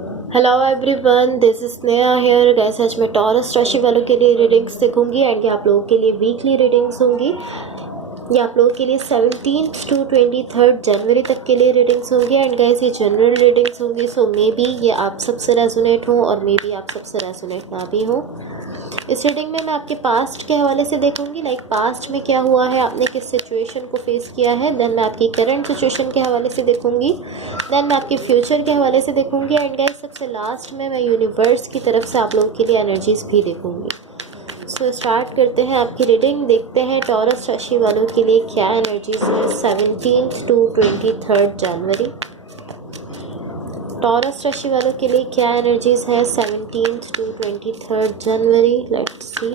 Hello everyone, this is Sneha here. Guys आज मैं taurus राशि वालों के लिए रीडिंग्स देखूंगी एंड ये आप लोगों के लिए वीकली रीडिंग्स होंगी। ये आप लोगों के लिए 17 टू 23 जनवरी तक के लिए रीडिंग्स होंगी एंड गैस ये जनरल रीडिंग्स होंगी। सो मे बी ये आप सबसे रेजोनेट हो और मे बी आप सबसे रेजोनेट ना भी हो। इस रीडिंग में मैं आपके पास्ट के हवाले से देखूंगी, लाइक पास्ट में क्या हुआ है, आपने किस सिचुएशन को फेस किया है। देन मैं आपकी करंट सिचुएशन के हवाले से देखूंगी। देन मैं आपके फ्यूचर के हवाले से देखूंगी एंड गाइस सबसे लास्ट में मैं यूनिवर्स की तरफ से आप लोगों के लिए एनर्जीज भी देखूंगी। सो स्टार्ट करते हैं आपकी रीडिंग। देखते हैं टॉरस राशि वालों के लिए क्या एनर्जीज है 17 टू 23 जनवरी। टॉरस राशि वालों के लिए क्या एनर्जीज है 17 to 23 January. Let's see.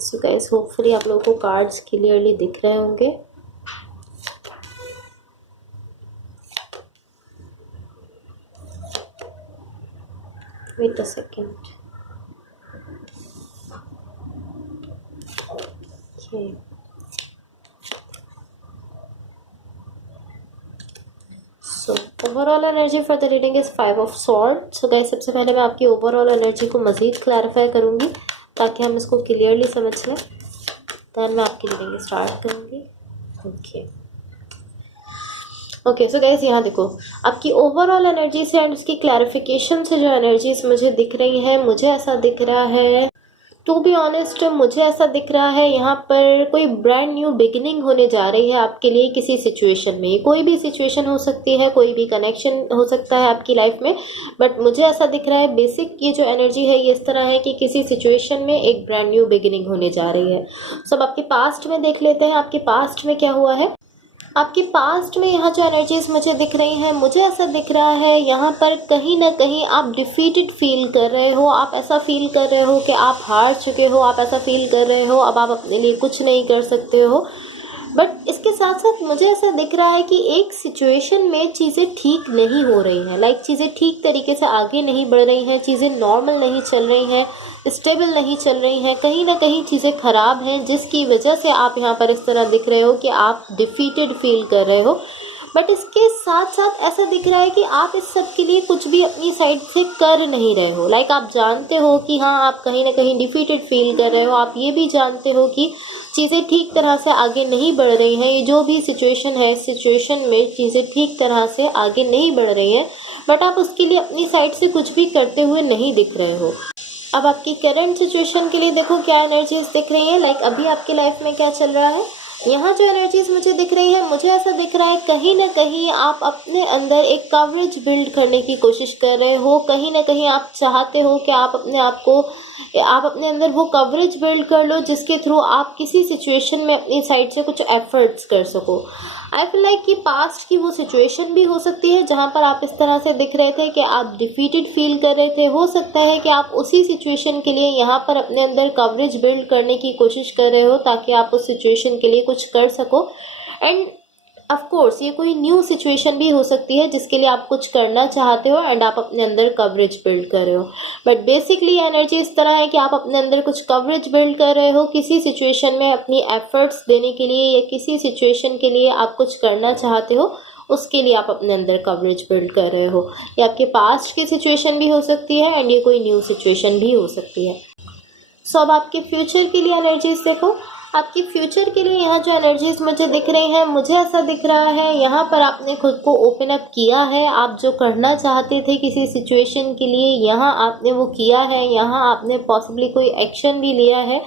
So guys hopefully आप लोगों को कार्ड्स क्लियरली दिख रहे होंगे। Wait a second. Okay, so overall energy for the reading is 5 of sword. So guys सबसे पहले मैं आपकी ओवरऑल एनर्जी को मज़ीद क्लैरिफाई करूंगी ताकि हम इसको क्लियरली समझ लें। देन मैं आपकी रीडिंग स्टार्ट करूंगी। ओके सो गाइस यहाँ देखो, आपकी ओवरऑल एनर्जी से एंड उसकी क्लैरिफिकेशन से जो एनर्जीज मुझे दिख रही है, मुझे ऐसा दिख रहा है, टू बी ऑनेस्ट मुझे ऐसा दिख रहा है यहाँ पर कोई ब्रांड न्यू बिगिनिंग होने जा रही है आपके लिए किसी सिचुएशन में। कोई भी सिचुएशन हो सकती है, कोई भी कनेक्शन हो सकता है आपकी लाइफ में, बट मुझे ऐसा दिख रहा है बेसिक ये जो एनर्जी है ये इस तरह है कि किसी सिचुएशन में एक ब्रांड न्यू बिगिनिंग होने जा रही है। सब आपके पास्ट में देख लेते हैं, आपके पास्ट में क्या हुआ है। आपके पास्ट में यहाँ जो एनर्जीज मुझे दिख रही हैं, मुझे ऐसा दिख रहा है यहाँ पर कहीं ना कहीं आप डिफीटेड फील कर रहे हो। आप ऐसा फील कर रहे हो कि आप हार चुके हो, आप ऐसा फील कर रहे हो अब आप अपने लिए कुछ नहीं कर सकते हो। बट इसके साथ साथ मुझे ऐसा दिख रहा है कि एक सिचुएशन में चीज़ें ठीक नहीं हो रही हैं, लाइक चीज़ें ठीक तरीके से आगे नहीं बढ़ रही हैं, चीज़ें नॉर्मल नहीं चल रही हैं, स्टेबल नहीं चल रही हैं, कहीं ना कहीं चीज़ें ख़राब हैं, जिसकी वजह से आप यहाँ पर इस तरह दिख रहे हो कि आप डिफीटेड फील कर रहे हो। बट इसके साथ साथ ऐसा दिख रहा है कि आप इस सब के लिए कुछ भी अपनी साइड से कर नहीं रहे हो। लाइक आप जानते हो कि हाँ आप कहीं ना कहीं डिफीटेड फील कर रहे हो। आप ये भी जानते हो कि चीज़ें ठीक तरह से आगे नहीं बढ़ रही हैं, ये जो भी सिचुएशन है इस सिचुएशन में चीज़ें ठीक तरह से आगे नहीं बढ़ रही हैं, बट आप उसके लिए अपनी साइड से कुछ भी करते हुए नहीं दिख रहे हो। अब आपकी करंट सिचुएशन के लिए देखो क्या एनर्जीज दिख रही हैं, लाइक अभी आपकी लाइफ में क्या चल रहा है। यहाँ जो एनर्जीज मुझे दिख रही है, मुझे ऐसा दिख रहा है कहीं ना कहीं आप अपने अंदर एक कवरेज बिल्ड करने की कोशिश कर रहे हो। कहीं ना कहीं आप चाहते हो कि आप अपने अंदर वो कवरेज बिल्ड कर लो जिसके थ्रू आप किसी सिचुएशन में अपनी साइड से कुछ एफर्ट्स कर सको। आई फील लाइक कि पास्ट की वो सिचुएशन भी हो सकती है जहाँ पर आप इस तरह से दिख रहे थे कि आप डिफीटेड फील कर रहे थे। हो सकता है कि आप उसी सिचुएशन के लिए यहाँ पर अपने अंदर कवरेज बिल्ड करने की कोशिश कर रहे हो ताकि आप उस सिचुएशन के लिए कुछ कर सको। एंड ऑफ कोर्स ये कोई न्यू सिचुएशन भी हो सकती है जिसके लिए आप कुछ करना चाहते हो एंड आप अपने अंदर कवरेज बिल्ड कर रहे हो। बट बेसिकली एनर्जी इस तरह है कि आप अपने अंदर कुछ कवरेज बिल्ड कर रहे हो किसी सिचुएशन में अपनी एफर्ट्स देने के लिए, या किसी सिचुएशन के लिए आप कुछ करना चाहते हो उसके लिए आप अपने अंदर कवरेज बिल्ड कर रहे हो। ये आपके पास्ट की सिचुएशन भी हो सकती है एंड ये कोई न्यू सिचुएशन भी हो सकती है। सो अब आपके फ्यूचर के लिए एनर्जीज देखो। आपकी फ्यूचर के लिए यहाँ जो एनर्जीज मुझे दिख रही हैं, मुझे ऐसा दिख रहा है यहाँ पर आपने खुद को ओपन अप किया है। आप जो करना चाहते थे किसी सिचुएशन के लिए, यहाँ आपने वो किया है, यहाँ आपने पॉसिबली कोई एक्शन भी लिया है।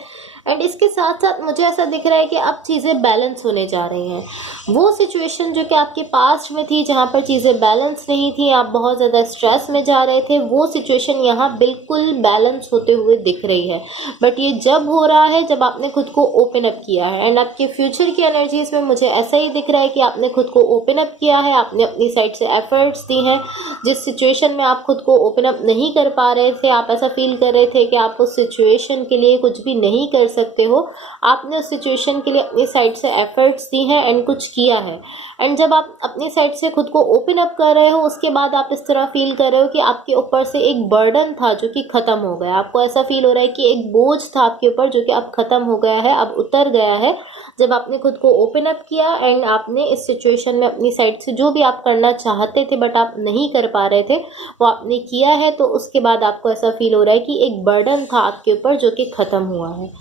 एंड इसके साथ साथ मुझे ऐसा दिख रहा है कि अब चीज़ें बैलेंस होने जा रही हैं। वो सिचुएशन जो कि आपके पास्ट में थी जहाँ पर चीज़ें बैलेंस नहीं थी, आप बहुत ज़्यादा स्ट्रेस में जा रहे थे, वो सिचुएशन यहाँ बिल्कुल बैलेंस होते हुए दिख रही है। बट ये जब हो रहा है जब आपने खुद को ओपन अप किया है। एंड आपके फ्यूचर की एनर्जीज में मुझे ऐसा ही दिख रहा है कि आपने खुद को ओपन अप किया है, आपने अपनी साइड से एफर्ट्स दी हैं। जिस सिचुएशन में आप खुद को ओपन अप नहीं कर पा रहे थे, आप ऐसा फील कर रहे थे कि आप उस सिचुएशन के लिए कुछ भी नहीं कर सकते हो। आपने उस सिचुएशन के लिए अपनी साइड से एफर्ट्स दी हैं एंड कुछ किया है, एंड जब आप अपनी साइड से खुद को ओपन अप कर रहे हो उसके बाद आप इस तरह फील कर रहे हो कि आपके ऊपर से एक बर्डन था जो कि ख़त्म हो गया। आपको ऐसा फील हो रहा है कि एक बोझ था आपके ऊपर जो कि अब ख़त्म हो गया है, अब उतर गया है, जब आपने खुद को ओपन अप किया एंड आपने इस सिचुएशन में अपनी साइड से जो भी आप करना चाहते थे बट आप नहीं कर पा रहे थे वो आपने किया है। तो उसके बाद आपको ऐसा फील हो रहा है कि एक बर्डन था आपके ऊपर जो कि ख़त्म हुआ है।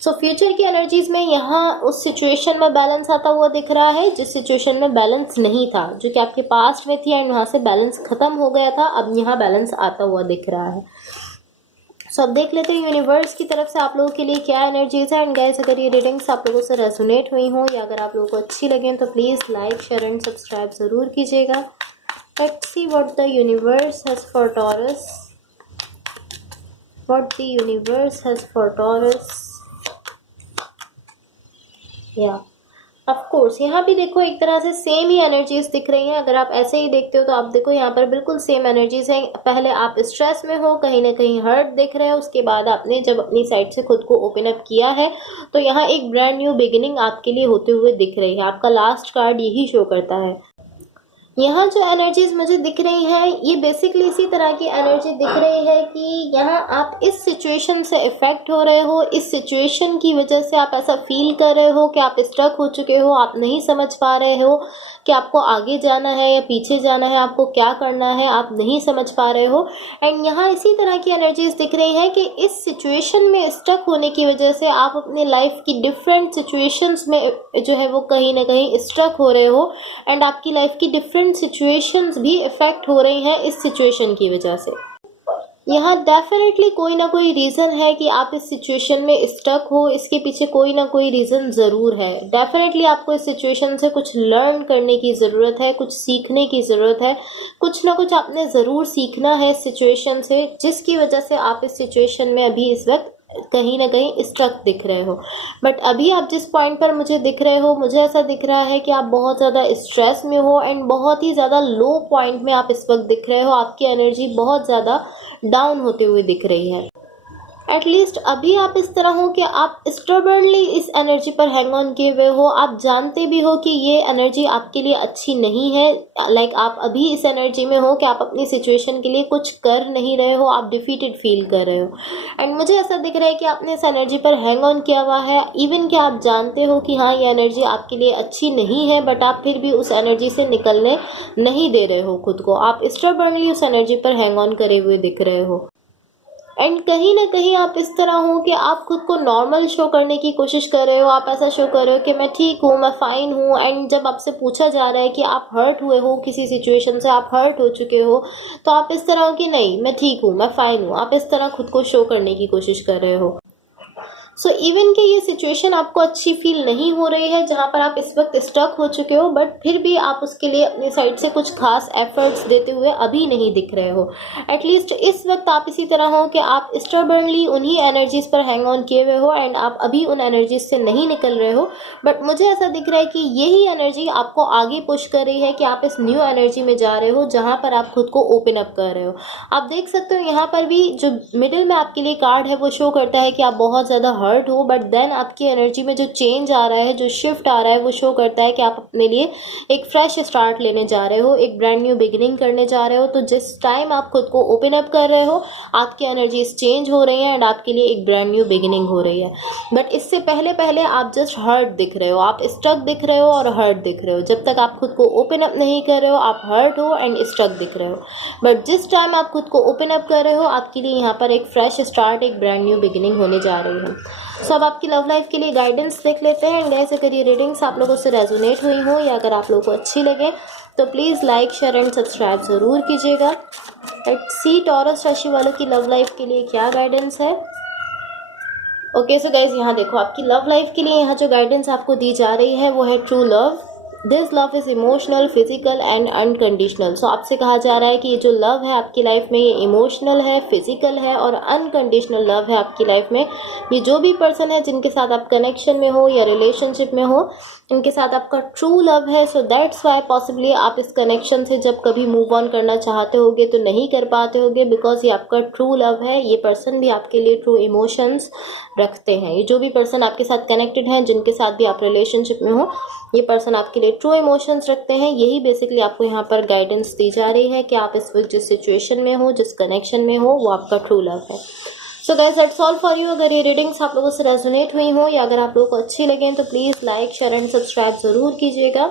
सो फ्यूचर की एनर्जीज में यहाँ उस सिचुएशन में बैलेंस आता हुआ दिख रहा है जिस सिचुएशन में बैलेंस नहीं था, जो कि आपके पास्ट में थी एंड वहाँ से बैलेंस ख़त्म हो गया था, अब यहाँ बैलेंस आता हुआ दिख रहा है। सो अब देख लेते हैं यूनिवर्स की तरफ से आप लोगों के लिए क्या एनर्जीज है। एंड गाइस, अगर ये रीडिंग्स आप लोगों से रेजोनेट हुई हो या अगर आप लोगों को अच्छी लगें तो please like, share and subscribe ज़रूर कीजिएगा। Let's see what the universe has for taurus, what the universe has for taurus. या ऑफ कोर्स यहाँ भी देखो एक तरह से सेम ही एनर्जीज दिख रही हैं। अगर आप ऐसे ही देखते हो तो आप देखो यहाँ पर बिल्कुल सेम एनर्जीज हैं। पहले आप स्ट्रेस में हो, कहीं ना कहीं हर्ट दिख रहे हो, उसके बाद आपने जब अपनी साइड से खुद को ओपन अप किया है तो यहाँ एक ब्रांड न्यू बिगिनिंग आपके लिए होते हुए दिख रही है। आपका लास्ट कार्ड यही शो करता है। यहाँ जो एनर्जीज मुझे दिख रही हैं ये बेसिकली इसी तरह की एनर्जी दिख रही है कि यहाँ आप इस सिचुएशन से इफेक्ट हो रहे हो, इस सिचुएशन की वजह से आप ऐसा फील कर रहे हो कि आप स्ट्रक हो चुके हो, आप नहीं समझ पा रहे हो कि आपको आगे जाना है या पीछे जाना है, आपको क्या करना है, आप नहीं समझ पा रहे हो। एंड यहाँ इसी तरह की एनर्जीज दिख रही हैं कि इस सिचुएशन में स्टक होने की वजह से आप अपनी लाइफ की डिफरेंट सिचुएशंस में जो है वो कहीं ना कहीं स्टक हो रहे हो एंड आपकी लाइफ की डिफरेंट सिचुएशंस भी इफेक्ट हो रही हैं इस सिचुएशन की वजह से। यहाँ डेफिनेटली कोई ना कोई रीज़न है कि आप इस सिचुएशन में स्टक हो, इसके पीछे कोई ना कोई रीज़न ज़रूर है। डेफिनेटली आपको इस सिचुएशन से कुछ लर्न करने की ज़रूरत है, कुछ सीखने की ज़रूरत है, कुछ ना कुछ आपने ज़रूर सीखना है इस सिचुएशन से, जिसकी वजह से आप इस सिचुएशन में अभी इस वक्त कहीं ना कहीं स्ट्रक दिख रहे हो। बट अभी आप जिस पॉइंट पर मुझे दिख रहे हो, मुझे ऐसा दिख रहा है कि आप बहुत ज़्यादा स्ट्रेस में हो एंड बहुत ही ज़्यादा लो पॉइंट में आप इस वक्त दिख रहे हो। आपकी एनर्जी बहुत ज़्यादा डाउन होते हुए दिख रही है। एटलीस्ट अभी आप इस तरह हो कि आप स्टबर्नली इस एनर्जी पर हैंग ऑन किए हुए हो। आप जानते भी हो कि ये एनर्जी आपके लिए अच्छी नहीं है। लाइक आप अभी इस एनर्जी में हो कि आप अपनी सिचुएशन के लिए कुछ कर नहीं रहे हो, आप डिफीटेड फील कर रहे हो। एंड मुझे ऐसा दिख रहा है कि आपने इस एनर्जी पर हैंग ऑन किया हुआ है, इवन कि आप जानते हो कि हाँ ये एनर्जी आपके लिए अच्छी नहीं है, बट आप फिर भी उस एनर्जी से निकलने नहीं दे रहे हो खुद को। आप स्टबर्नली उस एनर्जी पर हैंग ऑन करे हुए दिख रहे हो। एंड कहीं ना कहीं आप इस तरह हो कि आप खुद को नॉर्मल शो करने की कोशिश कर रहे हो। आप ऐसा शो कर रहे हो कि मैं ठीक हूँ, मैं फ़ाइन हूँ। एंड जब आपसे पूछा जा रहा है कि आप हर्ट हुए हो किसी सिचुएशन से, आप हर्ट हो चुके हो, तो आप इस तरह हो कि नहीं मैं ठीक हूँ, मैं फ़ाइन हूँ। आप इस तरह खुद को शो करने की कोशिश कर रहे हो। सो इवन कि ये सिचुएशन आपको अच्छी फील नहीं हो रही है जहाँ पर आप इस वक्त स्टक हो चुके हो, बट फिर भी आप उसके लिए अपनी साइड से कुछ खास एफर्ट्स देते हुए अभी नहीं दिख रहे हो। एटलीस्ट इस वक्त आप इसी तरह हो कि आप स्टबर्नली उन्हीं एनर्जीज पर हैंग ऑन किए हुए हो एंड आप अभी उन एनर्जीज से नहीं निकल रहे हो। बट मुझे ऐसा दिख रहा है कि यही एनर्जी आपको आगे पुश कर रही है कि आप इस न्यू एनर्जी में जा रहे हो जहाँ पर आप खुद को ओपन अप कर रहे हो। आप देख सकते हो यहाँ पर भी जो मिडिल में आपके लिए कार्ड है वो शो करता है कि आप बहुत ज़्यादा हर्ट हो, बट देन आपकी एनर्जी में जो चेंज आ रहा है, जो शिफ्ट आ रहा है, वो शो करता है कि आप अपने लिए एक फ्रेश स्टार्ट लेने जा रहे हो, एक ब्रांड न्यू बिगिनिंग करने जा रहे हो। तो जिस टाइम आप खुद को ओपन अप कर रहे हो आपकी एनर्जीज चेंज हो रही हैं एंड आपके लिए एक ब्रांड न्यू बिगिनिंग हो रही है। बट इससे पहले पहले आप जस्ट हर्ट दिख रहे हो, आप स्ट्रक दिख रहे हो और हर्ट दिख रहे हो। जब तक आप खुद को ओपन अप नहीं कर रहे हो आप हर्ट हो एंड स्ट्रक दिख रहे हो। बट जिस टाइम आप खुद को ओपन अप कर रहे हो आपके लिए यहाँ पर एक फ्रेश स्टार्ट, एक ब्रांड न्यू बिगिनिंग होने जा रही है। सो अब आपकी लव लाइफ के लिए गाइडेंस देख लेते हैं। एंड गाइस, अगर ये रीडिंग्स आप लोगों से रेजोनेट हुई हो या अगर आप लोगों को अच्छी लगे तो please like, share and subscribe ज़रूर कीजिएगा। लेट्स सी टॉरस राशि वालों की लव लाइफ के लिए क्या गाइडेंस है। ओके सो गाइस, यहाँ देखो आपकी लव लाइफ के लिए यहाँ जो गाइडेंस आपको दी जा रही है वो है true love. This love is emotional, physical and unconditional. So आपसे कहा जा रहा है कि ये जो लव है आपकी लाइफ में, ये इमोशनल है, फिजिकल है और अनकंडीशनल लव है आपकी लाइफ में। ये जो भी पर्सन है जिनके साथ आप कनेक्शन में हो या रिलेशनशिप में हो, इनके साथ आपका ट्रू लव है। सो दैट्स वाई पॉसिबली आप इस कनेक्शन से जब कभी मूव ऑन करना चाहते होगे तो नहीं कर पाते होगे, बिकॉज ये आपका ट्रू लव है। ये पर्सन भी आपके लिए ट्रू इमोशंस रखते हैं। ये जो भी पर्सन आपके साथ कनेक्टेड हैं, जिनके साथ भी आप रिलेशनशिप में हो, ये पर्सन आपके लिए ट्रू इमोशंस रखते हैं। यही बेसिकली आपको यहाँ पर गाइडेंस दी जा रही है कि आप इस वक्त जिस सिचुएशन में हो, जिस कनेक्शन में हो, वो आपका ट्रू लव है। So guys that's all for you. अगर ये रीडिंग्स आप लोगों से रेजोनेट हुई हो या अगर आप लोगों को अच्छी लगे तो please like, share and subscribe ज़रूर कीजिएगा।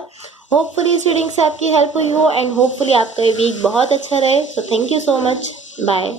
होपफुली इस रीडिंग से आपकी हेल्प हुई हो एंड होपफुली आपका ये वीक बहुत अच्छा रहे। So thank you so much. Bye.